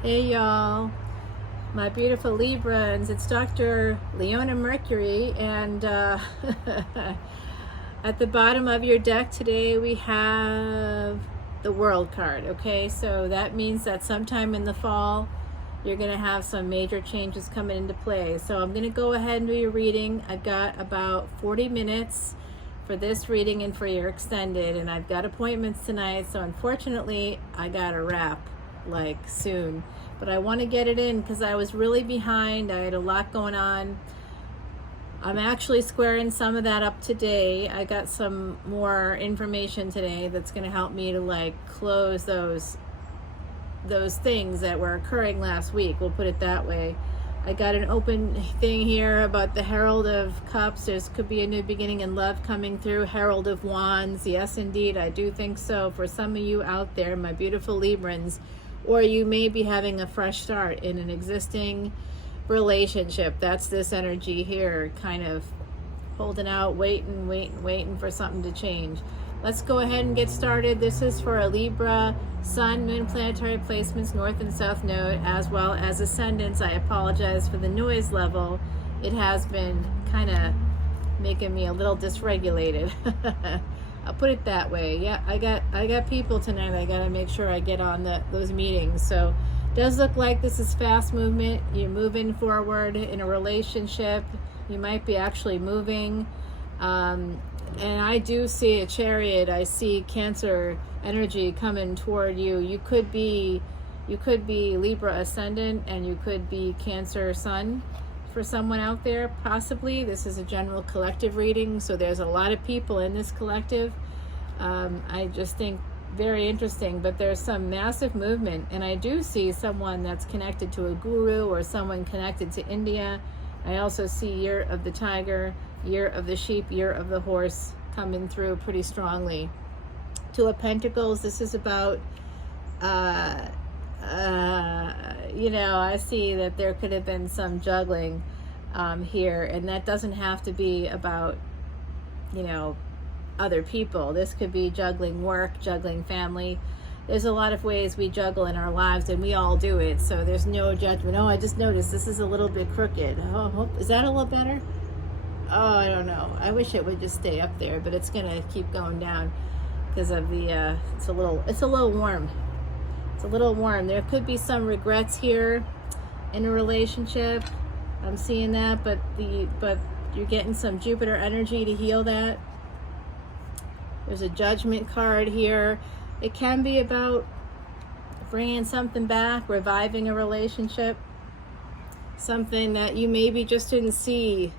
Hey y'all, my beautiful Librans, it's Dr. Leona Mercury, and at the bottom of your deck today we have the World card. Okay, so that means that sometime in the fall you're going to have some major changes coming into play. So I'm going to go ahead and do your reading. I've got about 40 minutes for this reading and for your extended, and I've got appointments tonight, so unfortunately I gotta wrap like soon, but I want to get it in because I was really behind. I had a lot going on. I'm actually squaring some of that up today. I got some more information today that's going to help me to like close those things that were occurring last week, we'll put it that way. I got an open thing here about the Herald of Cups. There's could be a new beginning in love coming through. Herald of Wands, yes indeed, I do think so for some of you out there, my beautiful Librans. Or you may be having a fresh start in an existing relationship. That's this energy here, kind of holding out, waiting for something to change. Let's go ahead and get started. This is for a Libra, Sun, Moon, planetary placements, North and South Node, as well as ascendants. I apologize for the noise level. It has been kind of making me a little dysregulated. I'll put it that way. Yeah, I got people tonight. I got to make sure I get on those meetings. So it does look like this is fast movement. You're moving forward in a relationship. You might be actually moving. And I do see a Chariot. I see Cancer energy coming toward you. You could be Libra ascendant, and you could be Cancer Sun for someone out there, possibly. This is a general collective reading, so there's a lot of people in this collective. I just think very interesting, but there's some massive movement, and I do see someone that's connected to a guru or someone connected to India. I also see Year of the Tiger, Year of the Sheep, Year of the Horse coming through pretty strongly. Two of Pentacles, this is about I see that there could have been some juggling here, and that doesn't have to be about other people. This could be juggling work, juggling family. There's a lot of ways we juggle in our lives, and we all do it, so there's no judgment. Oh, I just noticed this is a little bit crooked. Oh, is that a little better? Oh, I don't know. I wish it would just stay up there, but it's gonna keep going down because of the it's a little warm. It's a little warm. There could be some regrets here in a relationship. I'm seeing that, but you're getting some Jupiter energy to heal that. There's a Judgment card here. It can be about bringing something back, reviving a relationship, something that you maybe just didn't see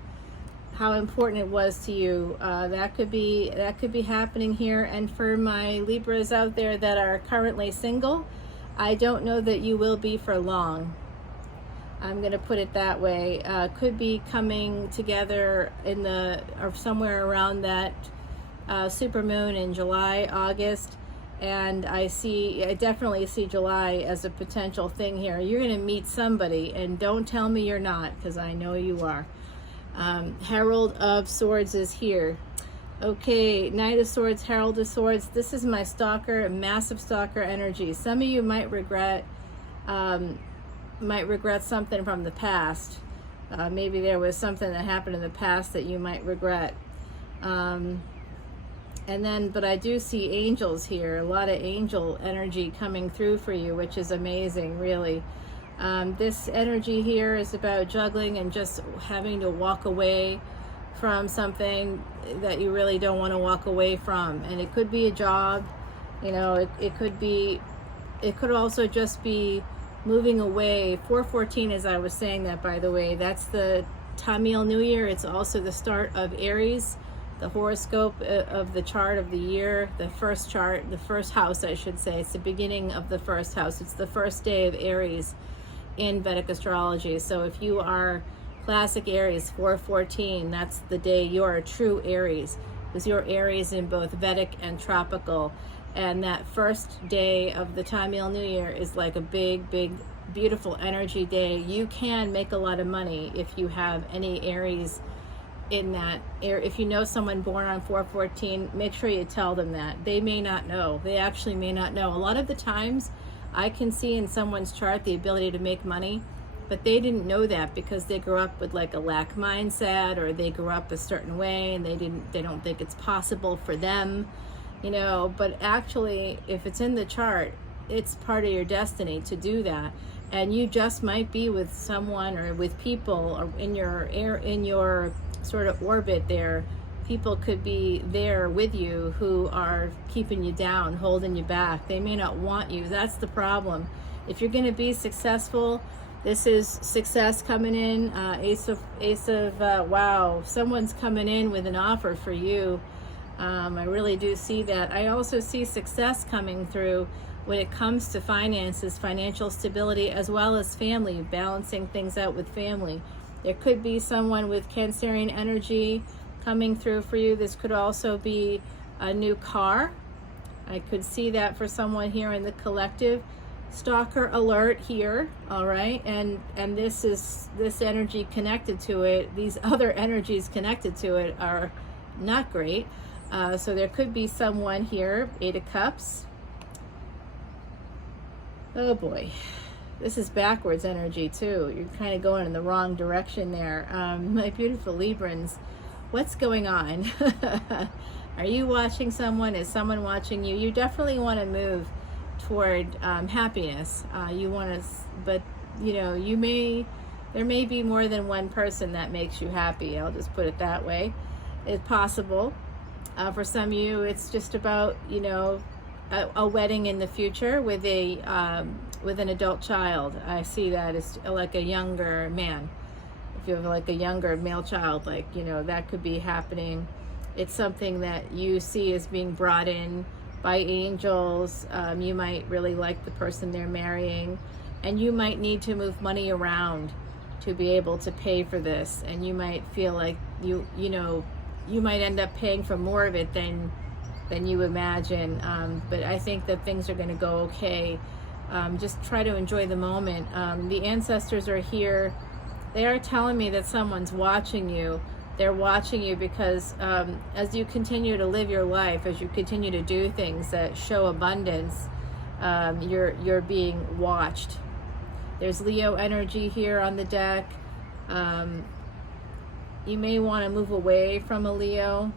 how important it was to you. That could be happening here. And for my Libras out there that are currently single, I don't know that you will be for long. I'm going to put it that way. Could be coming together or somewhere around that supermoon in July, August. And I definitely see July as a potential thing here. You're going to meet somebody, and don't tell me you're not, because I know you are. Herald of Swords is here. Okay, Knight of Swords, Herald of Swords. This is my stalker, massive stalker energy. Some of you might regret something from the past. Maybe there was something that happened in the past that you might regret. But I do see angels here. A lot of angel energy coming through for you, which is amazing, really. This energy here is about juggling and just having to walk away from something that you really don't want to walk away from. And it could be a job, it could also just be moving away. 414, as I was saying that, by the way, that's the Tamil New Year. It's also the start of Aries, the horoscope of the chart of the year, the first house, I should say. It's the beginning of the first house. It's the first day of Aries in Vedic astrology. So if you are classic Aries, 414, that's the day you're a true Aries, because you're Aries in both Vedic and tropical. And that first day of the Tamil New Year is like a big, beautiful energy day. You can make a lot of money if you have any Aries in that. If you know someone born on 414, make sure you tell them that. They may not know. They actually may not know. A lot of the times I can see in someone's chart the ability to make money, but they didn't know that because they grew up with like a lack mindset, or they grew up a certain way and they don't think it's possible for them, you know. But actually, if it's in the chart, it's part of your destiny to do that. And you just might be with someone or with people or in your sort of orbit there. People could be there with you who are keeping you down, holding you back. They may not want you. That's the problem. If you're going to be successful, this is success coming in. Ace of wow, someone's coming in with an offer for you. I really do see that. I also see success coming through when it comes to finances, financial stability, as well as family, balancing things out with family. There could be someone with Cancerian energy coming through for you. This could also be a new car. I could see that for someone here in the collective. Stalker alert here, all right? And this energy connected to it, these other energies connected to it are not great. So there could be someone here, 8 of Cups. Oh boy, this is backwards energy too. You're kind of going in the wrong direction there. My beautiful Librans, what's going on? Are you watching someone? Is someone watching you? You definitely want to move toward happiness. You want to, but you know, there may be more than one person that makes you happy. I'll just put it that way. It's possible. For some of you, it's just about, you know, a wedding in the future with an adult child. I see that as like a younger man. If you have like a younger male child, like, you know, that could be happening. It's something that you see as being brought in by angels. You might really like the person they're marrying, and you might need to move money around to be able to pay for this. And you might feel like you might end up paying for more of it than you imagine. But I think that things are going to go okay. Just try to enjoy the moment. The ancestors are here. They are telling me that someone's watching you. They're watching you because as you continue to live your life, as you continue to do things that show abundance, you're being watched. There's Leo energy here on the deck. You may want to move away from a Leo.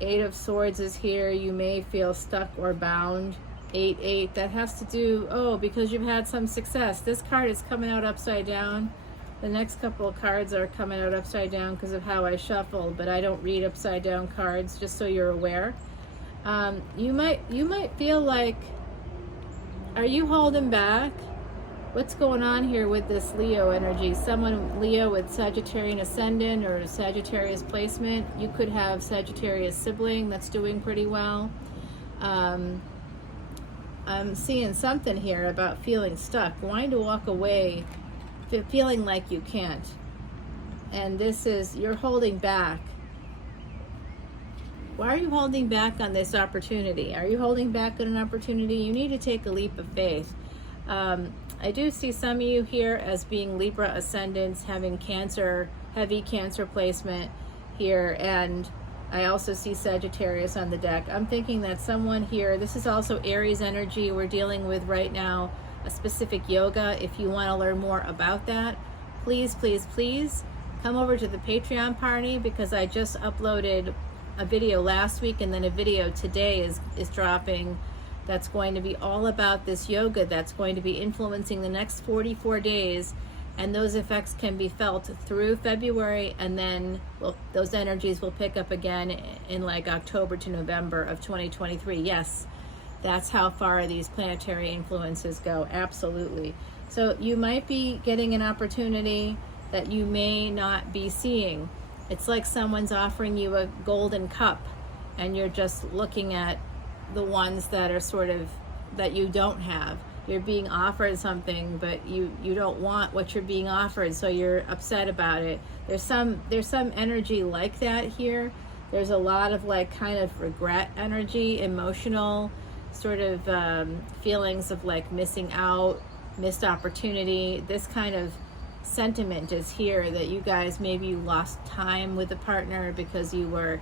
8 of Swords is here. You may feel stuck or bound. 8-8, that has to do, because you've had some success. This card is coming out upside down. The next couple of cards are coming out upside down because of how I shuffle, but I don't read upside down cards, just so you're aware. You might feel like, are you holding back? What's going on here with this Leo energy? Someone Leo with Sagittarian ascendant or Sagittarius placement. You could have Sagittarius sibling that's doing pretty well. I'm seeing something here about feeling stuck, wanting to walk away, feeling like you can't. And this is, you're holding back. Why are you holding back on this opportunity? Are you holding back on an opportunity? You need to take a leap of faith. I do see some of you here as being Libra ascendants, having Cancer, heavy Cancer placement here, and I also see Sagittarius on the deck. I'm thinking that someone here, this is also Aries energy we're dealing with right now, a specific yoga. If you want to learn more about that, please, please, please come over to the Patreon party, because I just uploaded a video last week, and then a video today is dropping that's going to be all about this yoga that's going to be influencing the next 44 days, and those effects can be felt through February, and then those energies will pick up again in like October to November of 2023. Yes, that's how far these planetary influences go, absolutely. So you might be getting an opportunity that you may not be seeing. It's like someone's offering you a golden cup, and you're just looking at the ones that are sort of, that you don't have. You're being offered something, but you don't want what you're being offered, so you're upset about it. There's some energy like that here. There's a lot of like kind of regret energy, emotional sort of feelings of like missing out, missed opportunity. This kind of sentiment is here that you guys, maybe you lost time with a partner because you were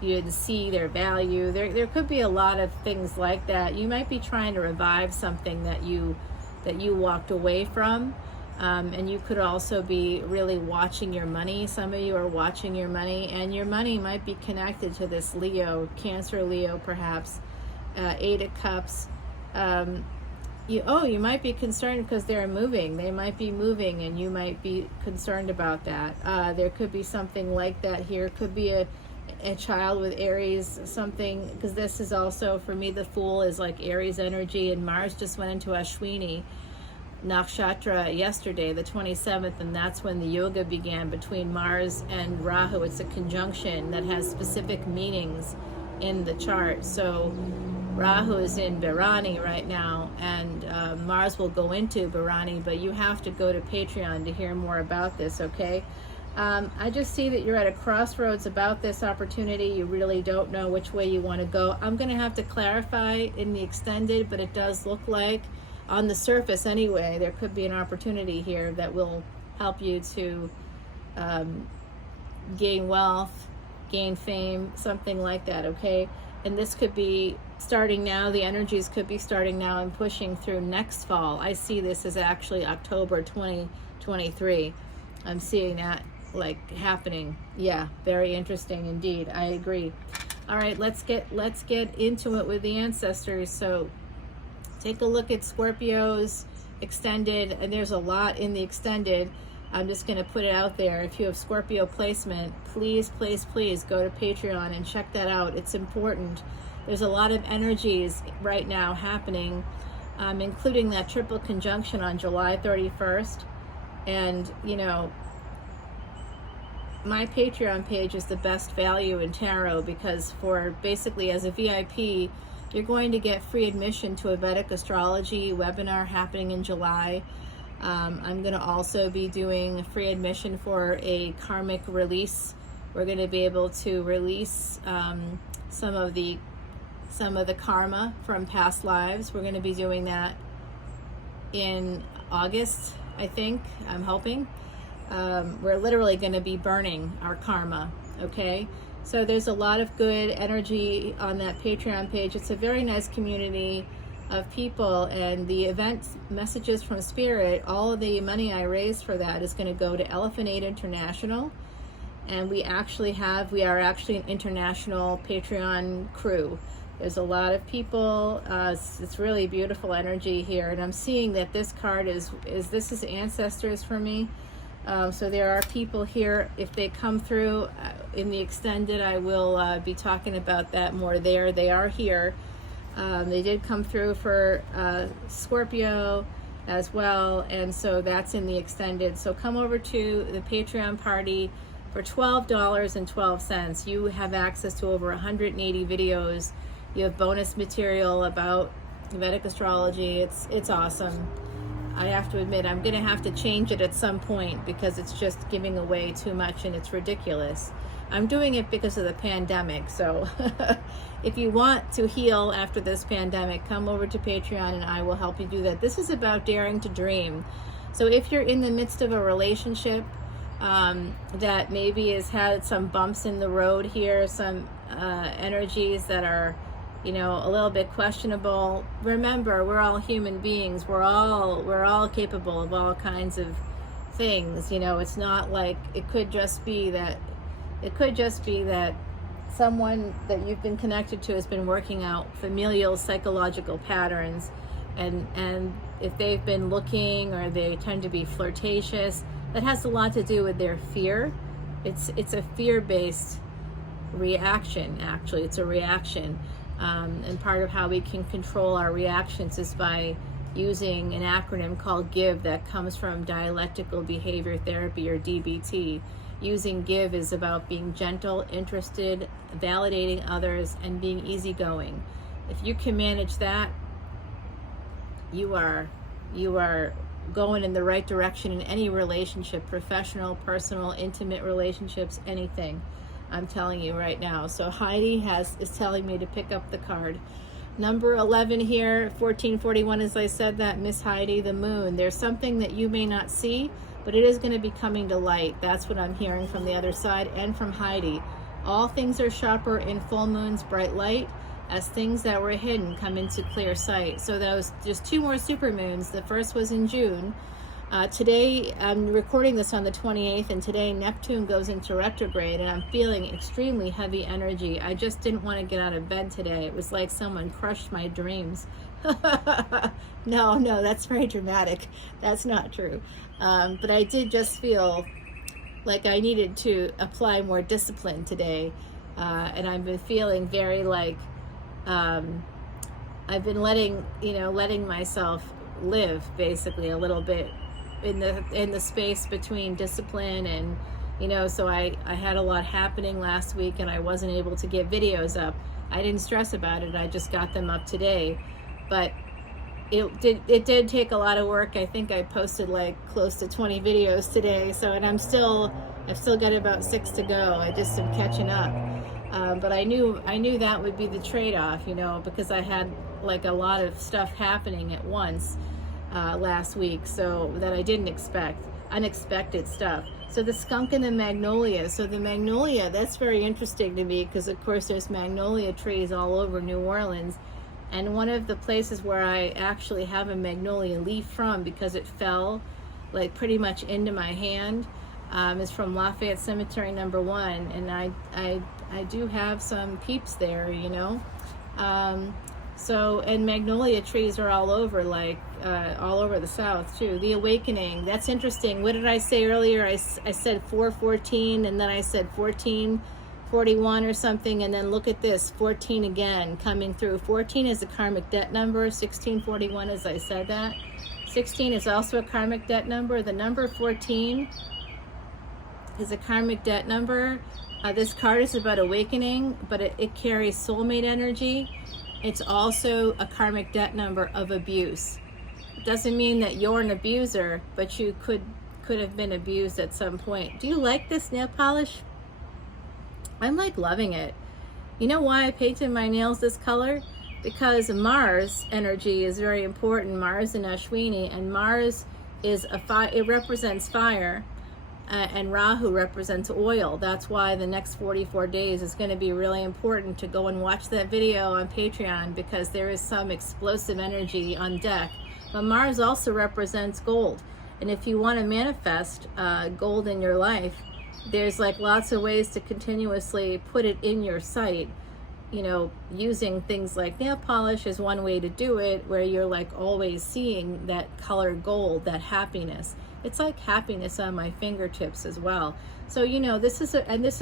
you didn't see their value. There could be a lot of things like that. You might be trying to revive something that you walked away from. And you could also be really watching your money. Some of you are watching your money, and your money might be connected to this Leo, Cancer Leo perhaps, 8 of Cups. You might be concerned because they're moving. They might be moving, and you might be concerned about that. There could be something like that here. Could be a child with Aries, something, because this is also, for me, the Fool is like Aries energy, and Mars just went into Ashwini Nakshatra yesterday, the 27th, and that's when the yoga began between Mars and Rahu. It's a conjunction that has specific meanings in the chart. So Rahu is in Bharani right now, and Mars will go into Bharani, but you have to go to Patreon to hear more about this, okay? I just see that you're at a crossroads about this opportunity. You really don't know which way you want to go. I'm going to have to clarify in the extended, but it does look like, on the surface anyway, there could be an opportunity here that will help you to gain wealth, gain fame, something like that, okay? And this could be starting now. The energies could be starting now and pushing through next fall. I see this as actually October 2023. I'm seeing that like happening. Yeah, very interesting indeed. I agree. All right, let's get into it with the ancestors. So take a look at Scorpio's extended, and there's a lot in the extended. I'm just going to put it out there. If you have Scorpio placement, please, please, please go to Patreon and check that out. It's important. There's a lot of energies right now happening, including that triple conjunction on July 31st. And, you know, my Patreon page is the best value in tarot, because for basically as a VIP, you're going to get free admission to a Vedic astrology webinar happening in July. I'm going to also be doing free admission for a karmic release. We're going to be able to release some of the karma from past lives. We're going to be doing that in August, I think. I'm hoping. We're literally going to be burning our karma, okay? So there's a lot of good energy on that Patreon page. It's a very nice community of people, and the event Messages from Spirit, all of the money I raised for that is going to go to Elephant Aid International. And we are actually an international Patreon crew. There's a lot of people. It's really beautiful energy here, and I'm seeing that this card is ancestors for me. So there are people here. If they come through in the extended, I will be talking about that more there. They are here. They did come through for Scorpio as well, and so that's in the extended. So come over to the Patreon party for $12.12. You have access to over 180 videos. You have bonus material about Vedic astrology. It's awesome. I have to admit, I'm going to have to change it at some point because it's just giving away too much and it's ridiculous. I'm doing it because of the pandemic. So if you want to heal after this pandemic, come over to Patreon and I will help you do that. This is about daring to dream. So if you're in the midst of a relationship that maybe has had some bumps in the road here, some energies that are, you know, a little bit questionable, remember, we're all human beings. We're all capable of all kinds of things. You know, it's not like it could just be that someone that you've been connected to has been working out familial psychological patterns, and if they've been looking or they tend to be flirtatious, that has a lot to do with their fear. It's a fear-based reaction, actually. It's a reaction. And part of how we can control our reactions is by using an acronym called GIVE that comes from Dialectical Behavior Therapy, or DBT. Using GIVE is about being gentle, interested, validating others, and being easygoing. If you can manage that, you are going in the right direction in any relationship, professional, personal, intimate relationships, anything. I'm telling you right now. So Heidi is telling me to pick up the card. Number 11 here, 1441, as I said that, Miss Heidi, the moon. There's something that you may not see, but it is going to be coming to light. That's what I'm hearing from the other side and from Heidi. All things are sharper in full moon's bright light, as things that were hidden come into clear sight. So those just 2 more supermoons. The first was in June. Today, I'm recording this on the 28th, and today Neptune goes into retrograde, and I'm feeling extremely heavy energy. I just didn't want to get out of bed today. It was like someone crushed my dreams. No, that's very dramatic. That's not true. But I did just feel like I needed to apply more discipline today. And I've been feeling very like, I've been letting myself live basically a little bit in the space between discipline and, so I had a lot happening last week and I wasn't able to get videos up. I didn't stress about it. I just got them up today, but it did take a lot of work. I think I posted like close to 20 videos today. So, and I've still got about 6 to go. I just am catching up. But I knew that would be the trade-off, because I had like a lot of stuff happening at once last week, so that I didn't expect, unexpected stuff. So the skunk and the magnolia. So the magnolia, that's very interesting to me because of course there's magnolia trees all over New Orleans. And one of the places where I actually have a magnolia leaf from, because it fell like pretty much into my hand, is from Lafayette Cemetery number 1. And I do have some peeps there, So, and magnolia trees are all over, like all over the South too. The awakening, that's interesting. What did I say earlier? I said 414, and then I said 1441 or something, and then look at this, 14 again coming through. 14 is a karmic debt number. 1641, as I said that. 16 is also a karmic debt number. The number 14 is a karmic debt number. This card is about awakening, but it carries soulmate energy. It's also a karmic debt number of abuse. It doesn't mean that you're an abuser, but you could have been abused at some point. Do you like this nail polish? I'm like loving it. You know why I painted my nails this color? Because Mars energy is very important. Mars and Ashwini, and Mars is it represents fire. And Rahu represents oil. That's why the next 44 days is going to be really important to go and watch that video on Patreon, because there is some explosive energy on deck. But Mars also represents gold. And if you want to manifest gold in your life, there's like lots of ways to continuously put it in your sight. Using things like nail polish is one way to do it, where you're like always seeing that color gold, that happiness. It's like happiness on my fingertips as well. So, this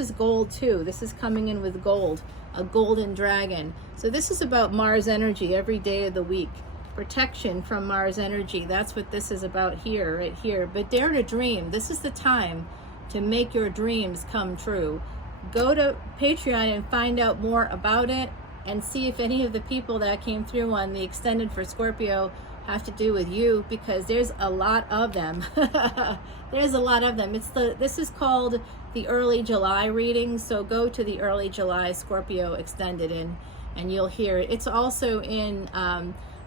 is gold too. This is coming in with gold, a golden dragon. So this is about Mars energy every day of the week. Protection from Mars energy. That's what this is about here, right here. But dare to dream. This is the time to make your dreams come true. Go to Patreon and find out more about it, and see if any of the people that came through on the extended for Scorpio have to do with you, because there's a lot of them. There's a lot of them. This is called the early July reading. So go to the early July Scorpio extended and you'll hear it. It's also in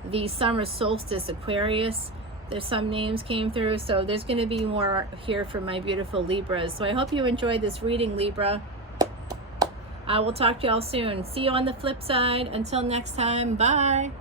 the summer solstice Aquarius. There's some names came through, so there's going to be more here for my beautiful Libras. So I hope you enjoyed this reading, Libra. I will talk to y'all soon. See you on the flip side. Until next time, bye.